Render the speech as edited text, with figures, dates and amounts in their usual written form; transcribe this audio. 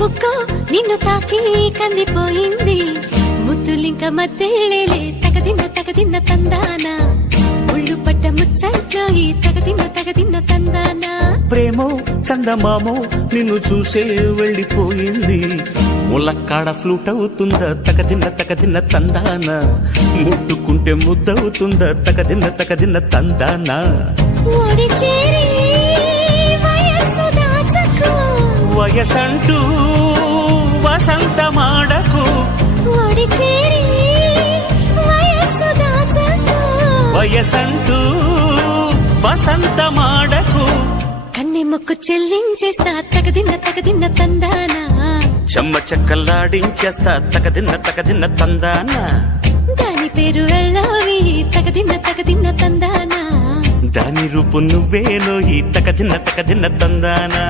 బుక్కో నిన్ను తాకి కందిపోయింది ముద్దులింక మధ్యలేలే తగదిన్న తందానా ముళ్ళు పట్ట ముచ్చట్లో ఈ తగదిన్న తందానా ప్రేమో చందమామో నిన్ను చూసే వెళ్ళిపోయింది ములక్కాడ ఫ్లూట్ అవుతుందా తగదిన్న తందానా ముట్టుకుంటే ముద్దవుతుందా తగదిన్న తందానా ఓడి చేరి వయస్సు దాచకు వయసంటూ వసంతమాడకు ఓడి చేరి వయస్సు దాచకు వయసంటూ వసంతమాడకు కన్నె మొక్కు చెల్లించేస్తా తగదిన్న తందానా చెమ్మ చెక్కల్లాడించేస్తా తగదిన్న తందానా దాని పేరు వెళ్ళవి తగదిన్న తందానా దాని రూపు నువ్వేనో ఈ తగదిన్న తందానా